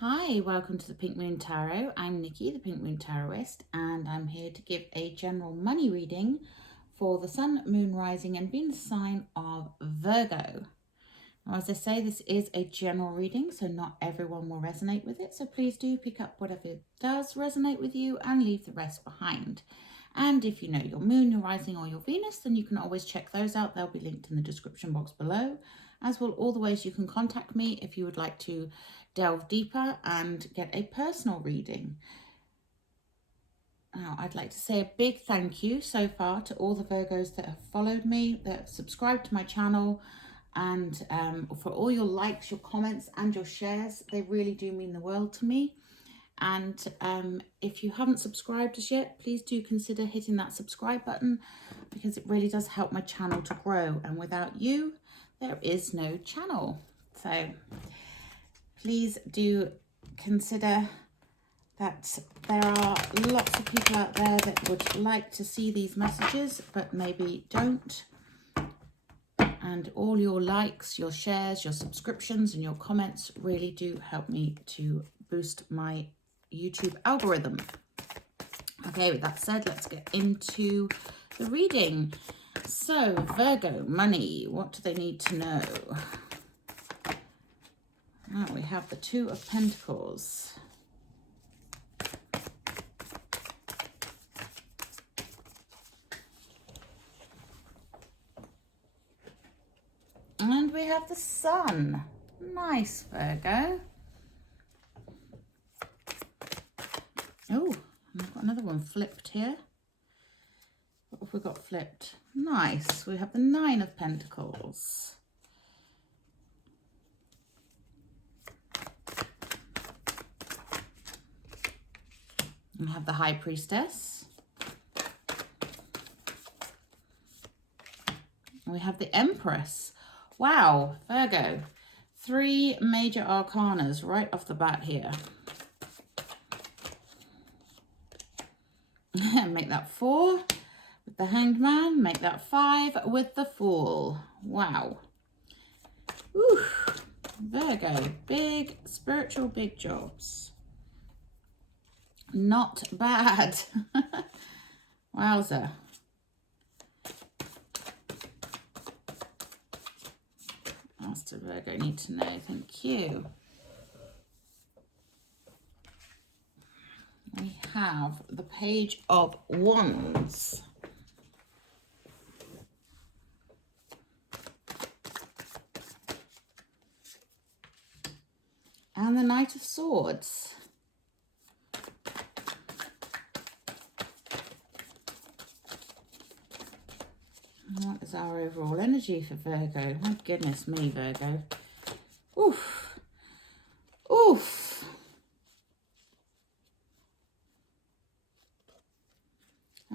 Hi, welcome to the Pink Moon Tarot. I'm Nikki, the Pink Moon Tarotist, and I'm here to give a general money reading for the Sun, Moon, Rising and Venus sign of Virgo. Now, as I say, this is a general reading, so not everyone will resonate with it. So please do pick up whatever does resonate with you and leave the rest behind. And if you know your Moon, your Rising or your Venus, then you can always check those out. They'll be linked in the description box below, as will all the ways you can contact me if you would like to delve deeper and get a personal reading. Now, I'd like to say a big thank you so far to all the Virgos that have followed me, that have subscribed to my channel, and for all your likes, your comments and your shares. They really do mean the world to me. And if you haven't subscribed as yet, please do consider hitting that subscribe button, because it really does help my channel to grow. And without you, there is no channel. So please do consider that there are lots of people out there that would like to see these messages, but maybe don't. And all your likes, your shares, your subscriptions and your comments really do help me to boost my YouTube algorithm. Okay, with that said, let's get into the reading. So, Virgo, money, what do they need to know? Now we have the Two of Pentacles. And we have the Sun. Nice, Virgo. Oh, I've got another one flipped here. What have we got flipped? Nice. We have the Nine of Pentacles. We have the High Priestess. We have the Empress. Wow, Virgo. 3 major arcanas right off the bat here. Make that 4 with the Hanged Man. Make that 5 with the Fool. Wow. Whew. Virgo, big spiritual, big jobs. Not bad. Wowza. What else does Virgo need to know? Thank you. We have the Page of Wands. And the Knight of Swords. What is our overall energy for Virgo? My goodness me, Virgo. Oof. Oof.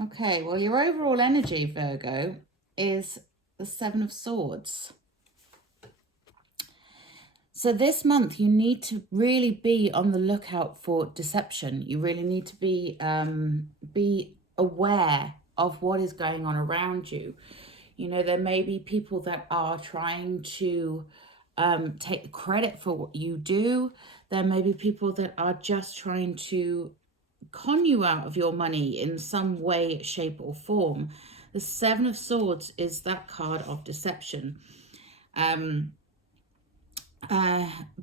Okay, well, your overall energy, Virgo, is the Seven of Swords. So this month, you need to really be on the lookout for deception. You really need to be aware of what is going on around you. You know, there may be people that are trying to take credit for what you do. There may be people that are just trying to con you out of your money in some way, shape or form. The Seven of Swords is that card of deception.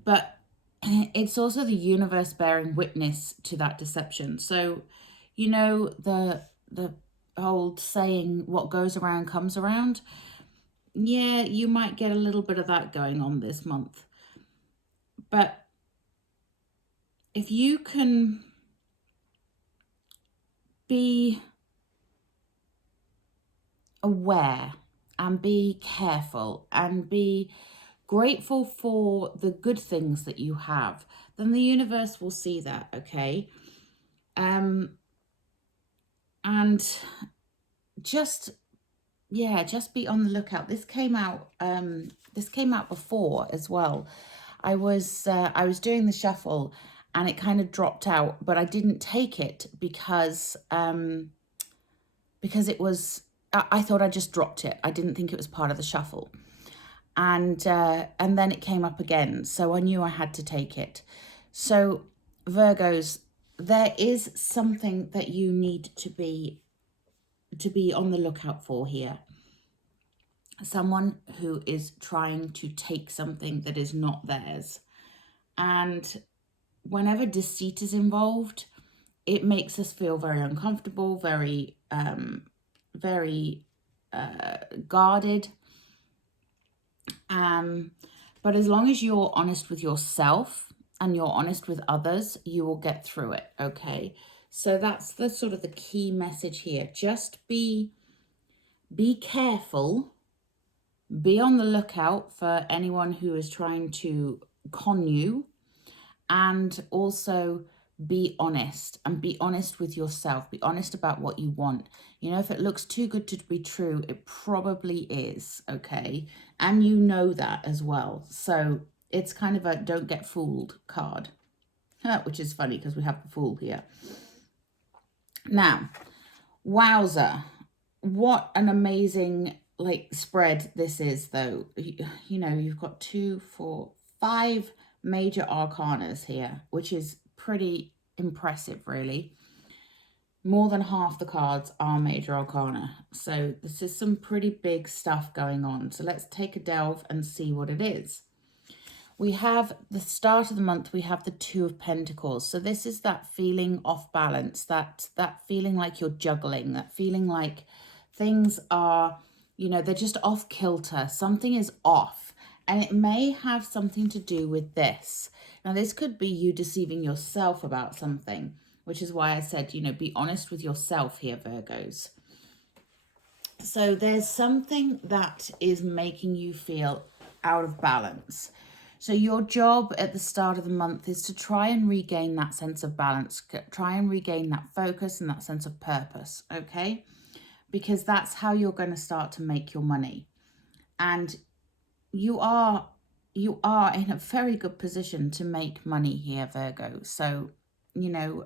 But it's also the universe bearing witness to that deception. So, you know, the old saying, what goes around comes around. Yeah, you might get a little bit of that going on this month. But if you can be aware and be careful and be grateful for the good things that you have, then the universe will see that, okay? And just be on the lookout. This came out before as well. I was doing the shuffle and it kind of dropped out, but I didn't take it because it was, I thought I just dropped it. I didn't think it was part of the shuffle. And then it came up again, so I knew I had to take it. So Virgos, there is something that you need to be on the lookout for here. Someone who is trying to take something that is not theirs. And whenever deceit is involved, it makes us feel very uncomfortable, very guarded. But as long as you're honest with yourself and you're honest with others, you will get through it, okay? So that's the sort of the key message here. Just be careful. Be on the lookout for anyone who is trying to con you, and also be honest, and be honest with yourself. Be honest about what you want. You know, if it looks too good to be true, it probably is, okay? And you know that as well. So it's kind of a don't get fooled card, which is funny because we have the Fool here. Now, wowza, what an amazing spread this is, though. You know, you've got 2, 4, 5 major arcanas here, which is pretty impressive, really. More than half the cards are major arcana, so this is some pretty big stuff going on. So let's take a delve and see what it is. We have the start of the month, we have the 2 of Pentacles. So this is that feeling off balance, that feeling like you're juggling, that feeling like things are, you know, they're just off kilter. Something is off. And it may have something to do with this. Now, this could be you deceiving yourself about something, which is why I said, you know, be honest with yourself here, Virgos. So there's something that is making you feel out of balance. So your job at the start of the month is to try and regain that sense of balance, try and regain that focus and that sense of purpose, okay? Because that's how you're going to start to make your money. And you are in a very good position to make money here, Virgo. So, you know,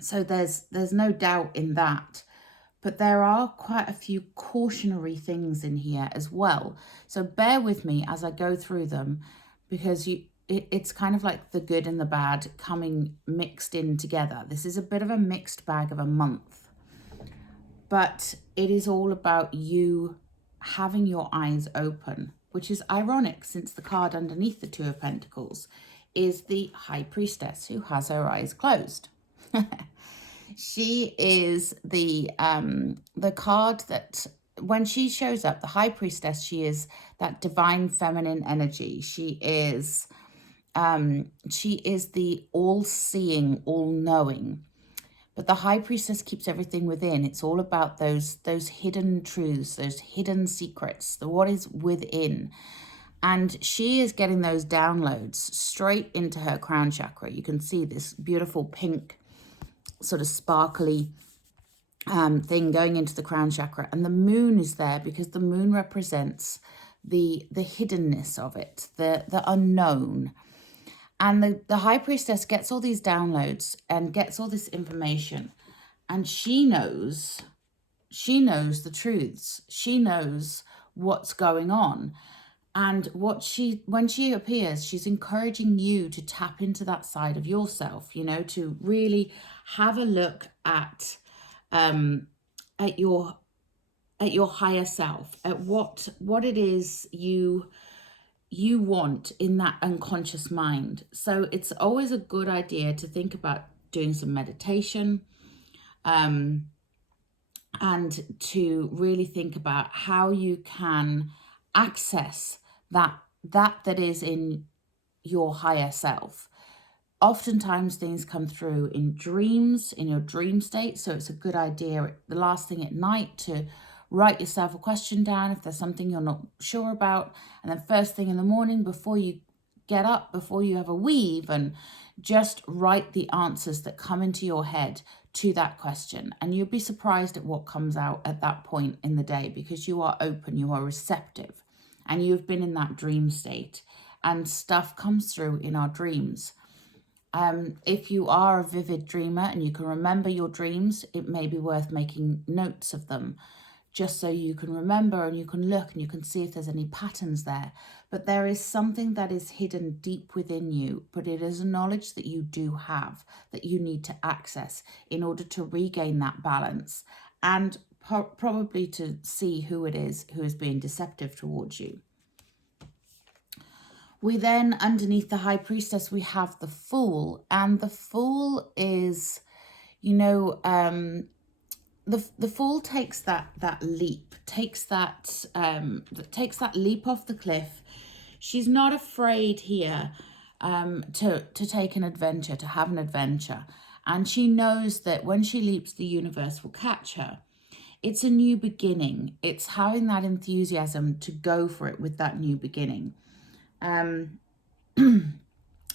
so there's no doubt in that. But there are quite a few cautionary things in here as well. So bear with me as I go through them, because it's kind of like the good and the bad coming mixed in together. This is a bit of a mixed bag of a month. But it is all about you having your eyes open, which is ironic since the card underneath the 2 of Pentacles is the High Priestess, who has her eyes closed. She is the card that when she shows up, the High Priestess, she is that divine feminine energy. She is the all-seeing, all-knowing. But the High Priestess keeps everything within. It's all about those hidden truths, those hidden secrets, what is within. And she is getting those downloads straight into her crown chakra. You can see this beautiful pink, sort of sparkly thing going into the crown chakra. And the moon is there because the moon represents the hiddenness of it, the unknown. And the High Priestess gets all these downloads and gets all this information. And she knows the truths. She knows what's going on. And when she appears, she's encouraging you to tap into that side of yourself, you know, to really have a look at your higher self, at what it is you want in that unconscious mind. So it's always a good idea to think about doing some meditation, and to really think about how you can access that is in your higher self. Oftentimes things come through in dreams, in your dream state. So it's a good idea the last thing at night to write yourself a question down if there's something you're not sure about. And then first thing in the morning, before you get up, before you have a wee even, just write the answers that come into your head to that question. And you'll be surprised at what comes out at that point in the day, because you are open, you are receptive, and you've been in that dream state. And stuff comes through in our dreams. If you are a vivid dreamer and you can remember your dreams, it may be worth making notes of them, just so you can remember and you can look and you can see if there's any patterns there. but there is something that is hidden deep within you, but it is a knowledge that you do have, that you need to access in order to regain that balance and probably to see who it is who is being deceptive towards you. We then, underneath the High Priestess, we have the Fool, and the Fool is, you know, the Fool takes that leap, takes that leap off the cliff. She's not afraid here to take an adventure, to have an adventure, and she knows that when she leaps, the universe will catch her. It's a new beginning. It's having that enthusiasm to go for it with that new beginning. And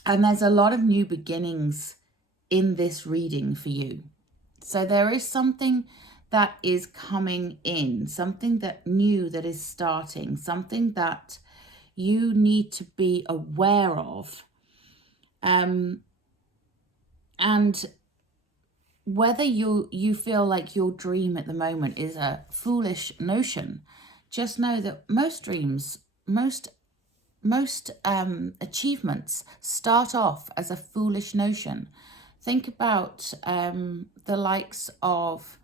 there's a lot of new beginnings in this reading for you. So there is something that is coming in, something that new that is starting, something that you need to be aware of. And whether you feel like your dream at the moment is a foolish notion, just know that most dreams, most achievements start off as a foolish notion. Think about the likes of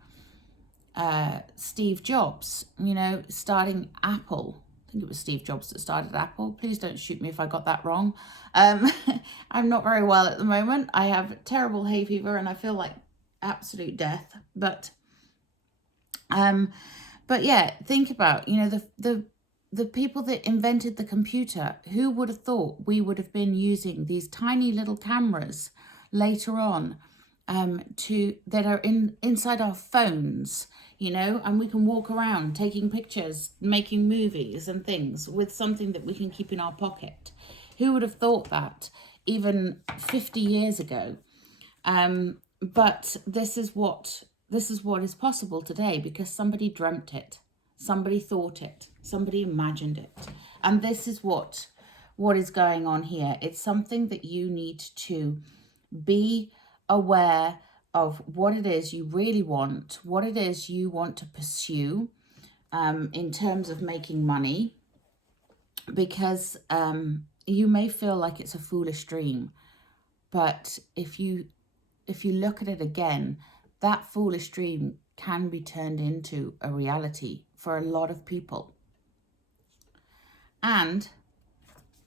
Steve Jobs, you know, starting Apple. I think it was Steve Jobs that started Apple. Please don't shoot me if I got that wrong. I'm not very well at the moment. I have terrible hay fever and I feel like absolute death. But yeah, think about, you know, the people that invented the computer. Who would have thought we would have been using these tiny little cameras later on that are inside our phones, you know, and we can walk around taking pictures, making movies and things with something that we can keep in our pocket. Who would have thought that even 50 years ago? But this is what is possible today because somebody dreamt it, somebody thought it, somebody imagined it. And this is what is going on here. It's something that you need to be aware of, what it is you really want, what it is you want to pursue in terms of making money, because you may feel like it's a foolish dream, but if you look at it again, that foolish dream can be turned into a reality for a lot of people. And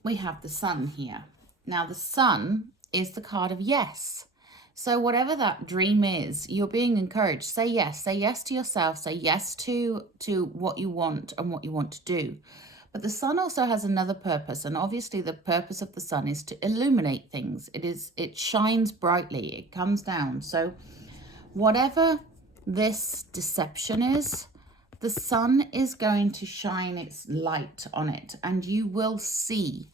we have the Sun here. Now the Sun is the card of yes. So whatever that dream is, you're being encouraged. Say yes to yourself, say yes to what you want and what you want to do. But the Sun also has another purpose, and obviously the purpose of the Sun is to illuminate things. It shines brightly, it comes down. So whatever this deception is, the Sun is going to shine its light on it, and you will see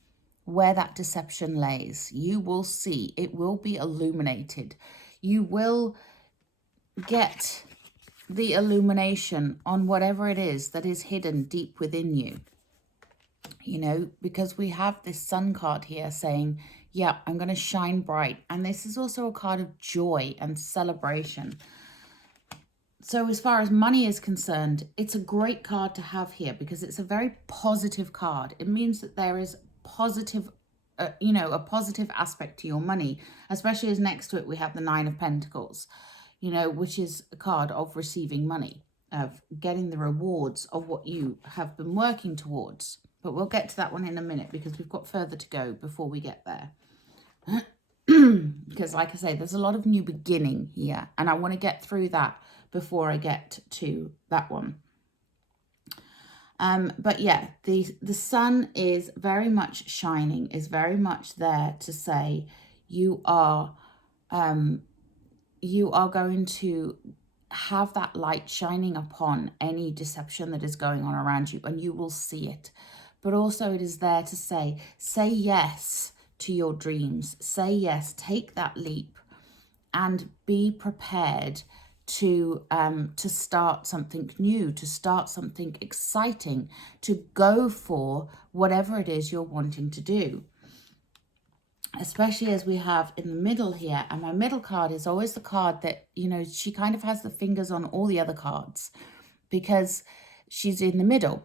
where that deception lays. You will see, it will be illuminated. You will get the illumination on whatever it is that is hidden deep within you. You know, because we have this Sun card here saying, yeah, I'm going to shine bright. And this is also a card of joy and celebration. So as far as money is concerned, it's a great card to have here because it's a very positive card. It means that there is positive, a positive aspect to your money, especially as next to it we have the Nine of Pentacles, you know, which is a card of receiving money, of getting the rewards of what you have been working towards. But we'll get to that one in a minute because we've got further to go before we get there. Because like I say, there's a lot of new beginning here, and I want to get through that before I get to that one. But yeah, the Sun is very much shining, is very much there to say you are going to have that light shining upon any deception that is going on around you, and you will see it. But also it is there to say yes to your dreams. Say yes, take that leap and be prepared to start something new, to start something exciting, to go for whatever it is you're wanting to do. Especially as we have in the middle here, and my middle card is always the card that, you know, she kind of has the fingers on all the other cards because she's in the middle.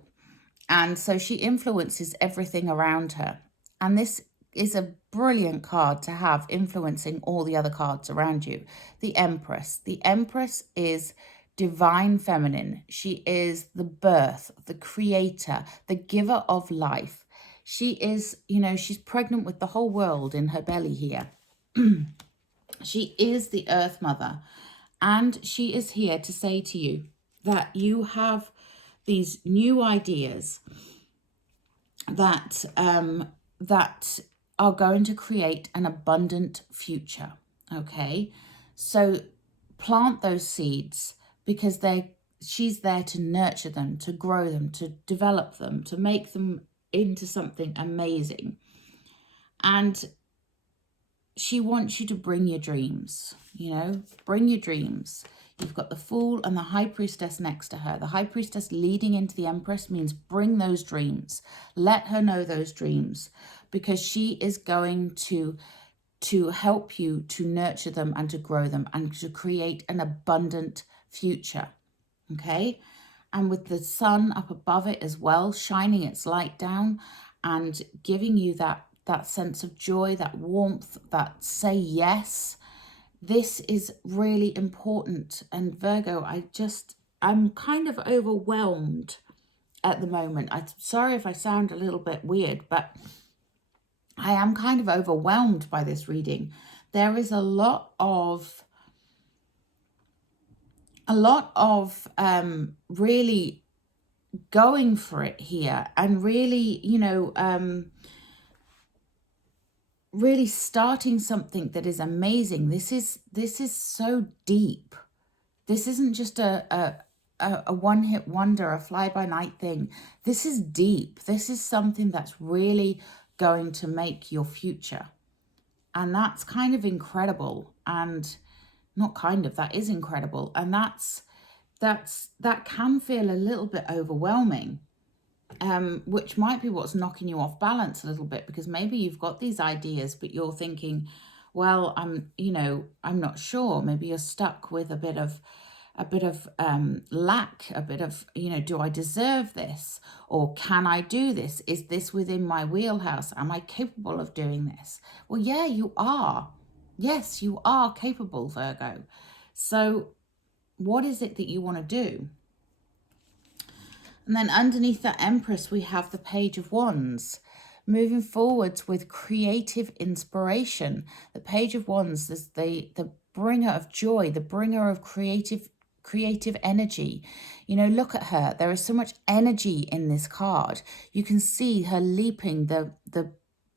And so she influences everything around her. And this is a brilliant card to have influencing all the other cards around you. The Empress. The Empress is divine feminine. She is the birth, the creator, the giver of life. She is, you know, she's pregnant with the whole world in her belly here. She is the Earth Mother. And she is here to say to you that you have these new ideas that that are going to create an abundant future. Okay, so plant those seeds because she's there to nurture them, to grow them, to develop them, to make them into something amazing. And she wants you to bring your dreams, you know, bring your dreams. You've got the Fool and the High Priestess next to her. The High Priestess leading into the Empress means bring those dreams. Let her know those dreams, because she is going to help you to nurture them and to grow them and to create an abundant future. Okay? And with the sun up above it as well, shining its light down and giving you that sense of joy, that warmth, that say yes. This is really important. And Virgo, I'm kind of overwhelmed at the moment. I'm sorry if I sound a little bit weird, but I am kind of overwhelmed by this reading. There is a lot of really going for it here, and really, you know, really starting something that is amazing. This is so deep. This isn't just a one-hit wonder, a fly-by-night thing. This is deep. This is something that's really going to make your future. And that's kind of incredible. And not kind of, that is incredible. And that can feel a little bit overwhelming. Which might be what's knocking you off balance a little bit, because maybe you've got these ideas, but you're thinking, well, I'm not sure. Maybe you're stuck with a bit of lack, a bit of, you know, do I deserve this? Or can I do this? Is this within my wheelhouse? Am I capable of doing this? Well, yeah, you are. Yes, you are capable, Virgo. So what is it that you want to do? And then underneath that Empress, we have the Page of Wands. Moving forwards with creative inspiration. The Page of Wands is the bringer of joy, the bringer of creative energy. You know, look at her. There is so much energy in this card. You can see her leaping, the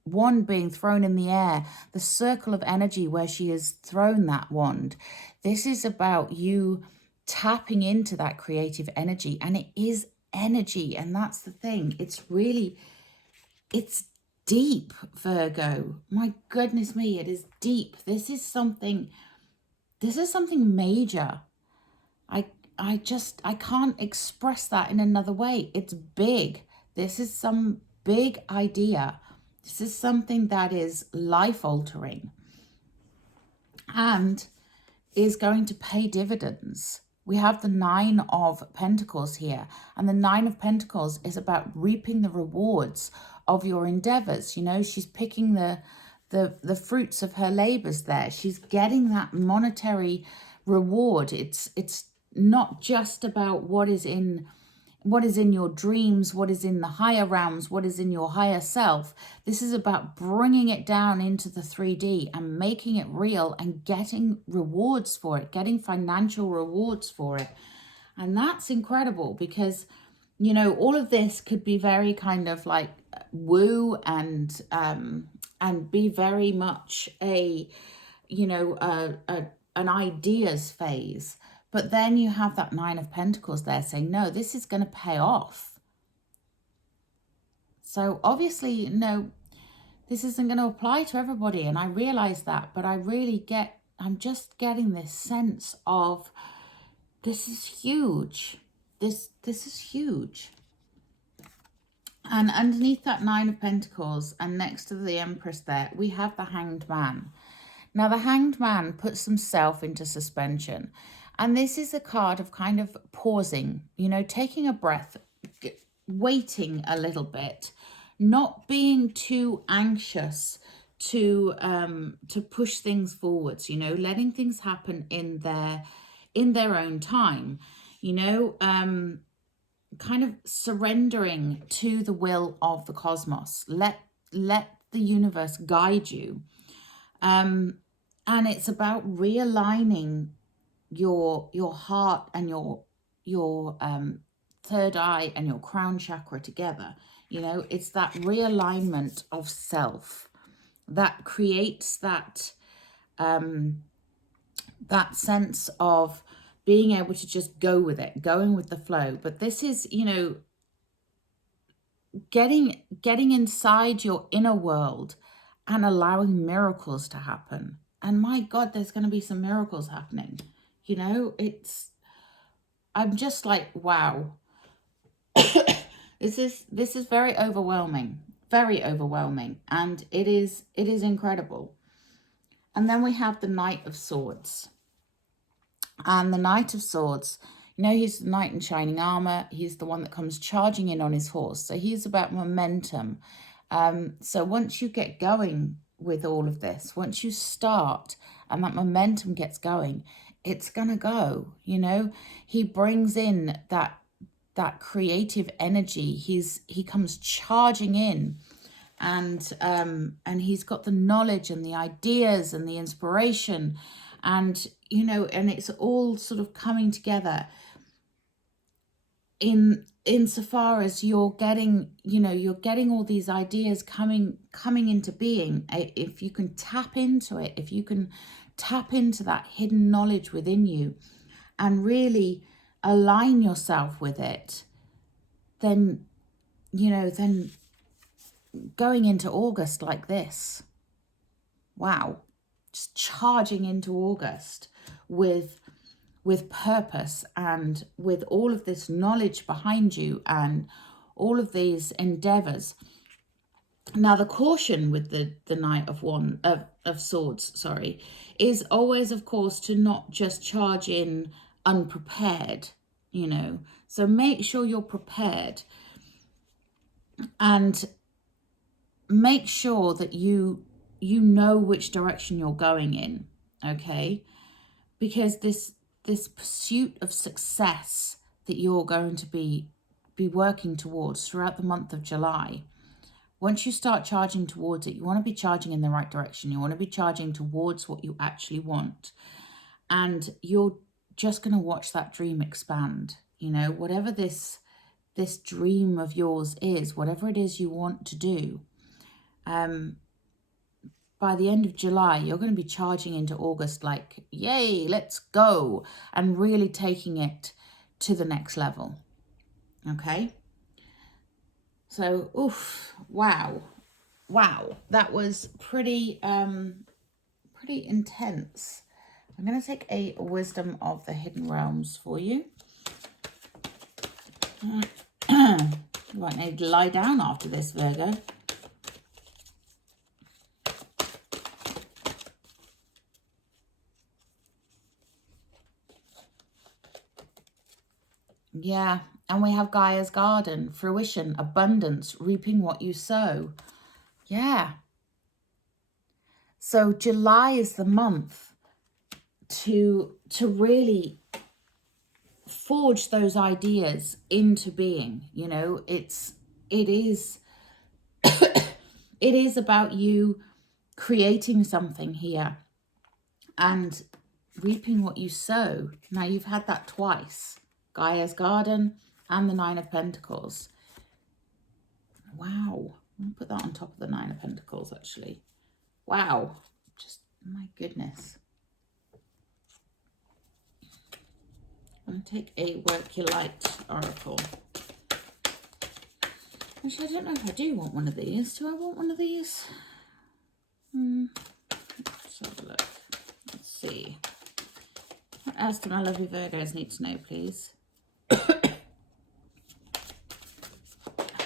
wand being thrown in the air, the circle of energy where she has thrown that wand. This is about you tapping into that creative energy, and it is energy, and that's the thing. It's deep, Virgo. My goodness me, it is deep. This is something major. I can't express that in another way. It's big. This is some big idea. This is something that is life altering and is going to pay dividends. We have the Nine of Pentacles here, and the Nine of Pentacles is about reaping the rewards of your endeavors. You know, she's picking the fruits of her labors there. She's getting that monetary reward. It's not just about what is in your dreams, what is in the higher realms, what is in your higher self. This is about bringing it down into the 3D and making it real and getting rewards for it, getting financial rewards for it. And that's incredible, because, you know, all of this could be very kind of like woo and be very much a, you know, an ideas phase. But then you have that Nine of Pentacles there saying, no, this is going to pay off. So obviously, no, this isn't going to apply to everybody. And I realize that, but I'm just getting this sense of, this is huge. This is huge. And underneath that Nine of Pentacles and next to the Empress there, we have the Hanged Man. Now, the Hanged Man puts himself into suspension. And this is a card of kind of pausing, you know, taking a breath, waiting a little bit, not being too anxious to push things forwards, you know, letting things happen in their own time, you know, kind of surrendering to the will of the cosmos. Let the universe guide you. And it's about realigning your heart and your third eye and your crown chakra together. You know, it's that realignment of self that creates that that sense of being able to just go with it, going with the flow. But this is, you know, getting inside your inner world and allowing miracles to happen. And my God, there's going to be some miracles happening. You know, I'm just like, wow. This is very overwhelming, and it is incredible. And then we have the Knight of Swords. And the Knight of Swords, you know, he's the knight in shining armor. He's the one that comes charging in on his horse. So he's about momentum. So once you get going with all of this, once you start and that momentum gets going, it's going to go, you know. He brings in that creative energy. He comes charging in, and he's got the knowledge and the ideas and the inspiration, and you know, and it's all sort of coming together insofar as you're getting, you know, you're getting all these ideas coming into being. If you can tap into it, if you can tap into that hidden knowledge within you and really align yourself with it, then, you know, then going into August like this, wow, just charging into August with purpose and with all of this knowledge behind you and all of these endeavors. Now, the caution with the Knight of Swords, sorry, is always, of course, to not just charge in unprepared, you know. So make sure you're prepared, and make sure that you know which direction you're going in, okay? Because this pursuit of success that you're going to be working towards throughout the month of July, once you start charging towards it, you want to be charging in the right direction. You want to be charging towards what you actually want. And you're just going to watch that dream expand. You know, whatever this dream of yours is, whatever it is you want to do, by the end of July, you're going to be charging into August like, yay, let's go, and really taking it to the next level. Okay? So, oof, wow, that was pretty intense. I'm going to take a Wisdom of the Hidden Realms for you. You might need to lie down after this, Virgo. Yeah, and we have Gaia's Garden, fruition, abundance, reaping what you sow. Yeah. So July is the month to really forge those ideas into being. You know, it is it is about you creating something here and reaping what you sow. Now, you've had that twice. Gaia's Garden and the Nine of Pentacles. Wow. I'm going to put that on top of the Nine of Pentacles, actually. Wow. Just, my goodness. I'm going to take a Work Your Light Oracle. Actually, I don't know if I do want one of these. Do I want one of these? Let's have a look. Let's see. What else do my lovely Virgos need to know, please?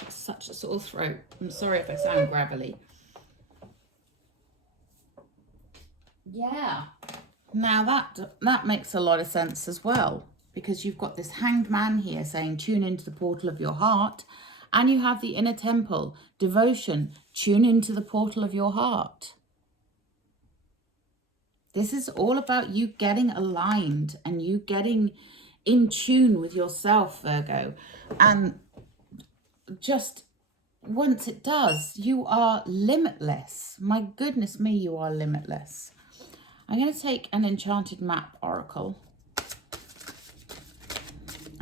Such a sore throat. I'm sorry if I sound gravelly. Yeah. Now that makes a lot of sense as well, because you've got this Hanged Man here saying tune into the portal of your heart, And you have the inner temple, devotion, tune into the portal of your heart. This is all about you getting aligned and you getting in tune with yourself, Virgo. And just once it does, you are limitless. My goodness me, you are limitless. I'm going to take an Enchanted Map Oracle.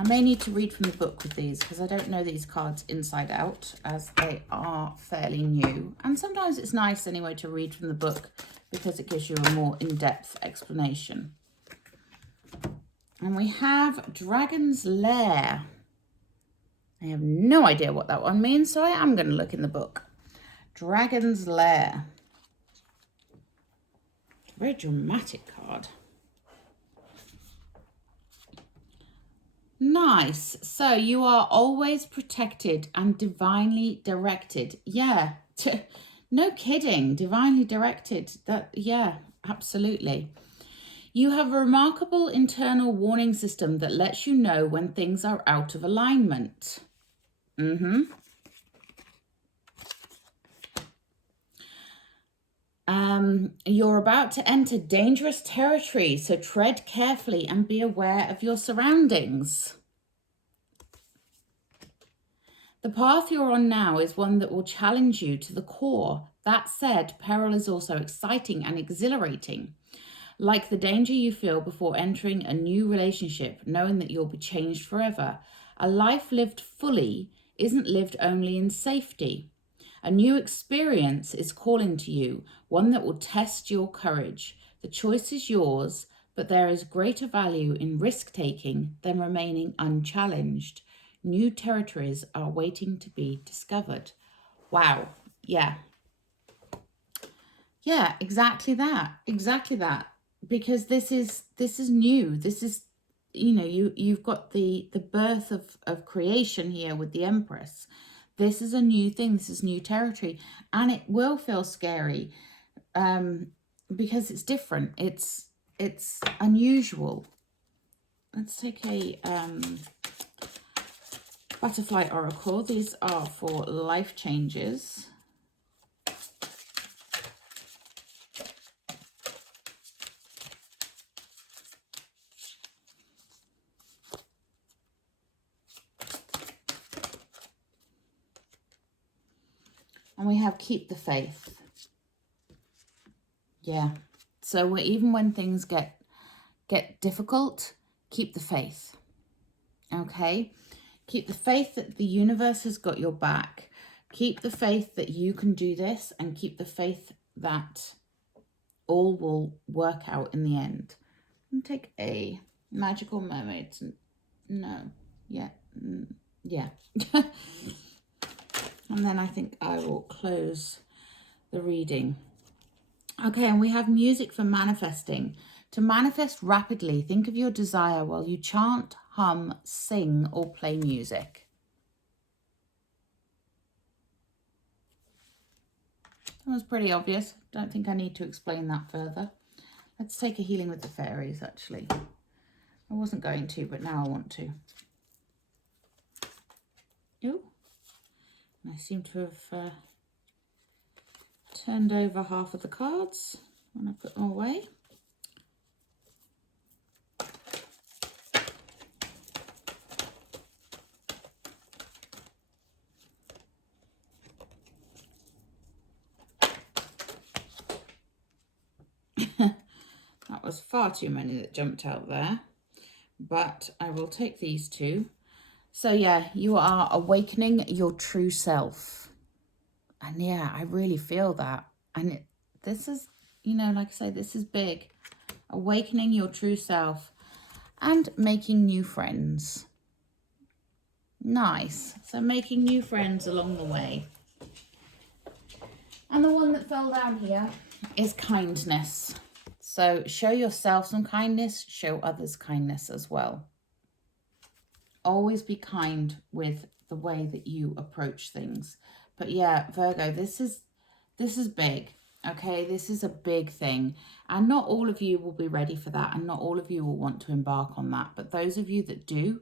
I may need to read from the book with these because I don't know these cards inside out, as they are fairly new. And sometimes it's nice anyway to read from the book because it gives you a more in-depth explanation. And we have Dragon's Lair. I have no idea what that one means, so I am going to look in the book. Dragon's Lair. Very dramatic card. Nice. So you are always protected and divinely directed. Yeah. No kidding. Divinely directed. That, yeah, absolutely. You have a remarkable internal warning system that lets you know when things are out of alignment. You're about to enter dangerous territory, so tread carefully and be aware of your surroundings. The path you're on now is one that will challenge you to the core. That said, peril is also exciting and exhilarating. Like the danger you feel before entering a new relationship, knowing that you'll be changed forever. A life lived fully isn't lived only in safety. A new experience is calling to you, one that will test your courage. The choice is yours, but there is greater value in risk-taking than remaining unchallenged. New territories are waiting to be discovered. Wow. Yeah. Yeah, exactly that. Exactly that. Because this is new. This is, you know, you've got the birth of creation here with the Empress. This is a new thing. This is new territory. And it will feel scary because it's different. It's unusual. Let's take a Butterfly Oracle. These are for life changes. And we have keep the faith. Yeah. So even when things get difficult, keep the faith. Okay? Keep the faith that the universe has got your back. Keep the faith that you can do this, and keep the faith that all will work out in the end. And take a Magical Mermaid. No. Yeah. Yeah. And then I think I will close the reading. Okay, and we have music for manifesting. To manifest rapidly, think of your desire while you chant, hum, sing, or play music. That was pretty obvious. Don't think I need to explain that further. Let's take a healing with the fairies, actually. I wasn't going to, but now I want to. Ooh. I seem to have turned over half of the cards when I put them away. That was far too many that jumped out there, but I will take these two. So yeah, you are awakening your true self. And yeah, I really feel that. And this is, you know, like I say, this is big. Awakening your true self and making new friends. Nice. So making new friends along the way. And the one that fell down here is kindness. So show yourself some kindness, show others kindness as well. Always be kind with the way that you approach things. But yeah, Virgo, this is big. Okay, this is a big thing. And not all of you will be ready for that. And not all of you will want to embark on that. But those of you that do,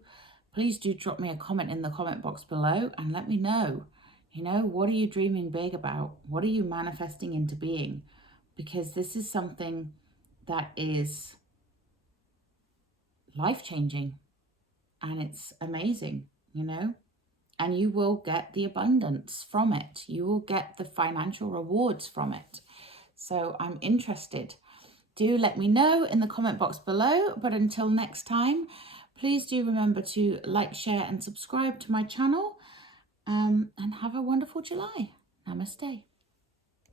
please do drop me a comment in the comment box below and let me know, you know, what are you dreaming big about? What are you manifesting into being? Because this is something that is life-changing and it's amazing, you know, and you will get the abundance from it. You will get the financial rewards from it. So I'm interested. Do let me know in the comment box below. But until next time, please do remember to like, share and subscribe to my channel. And have a wonderful July. Namaste.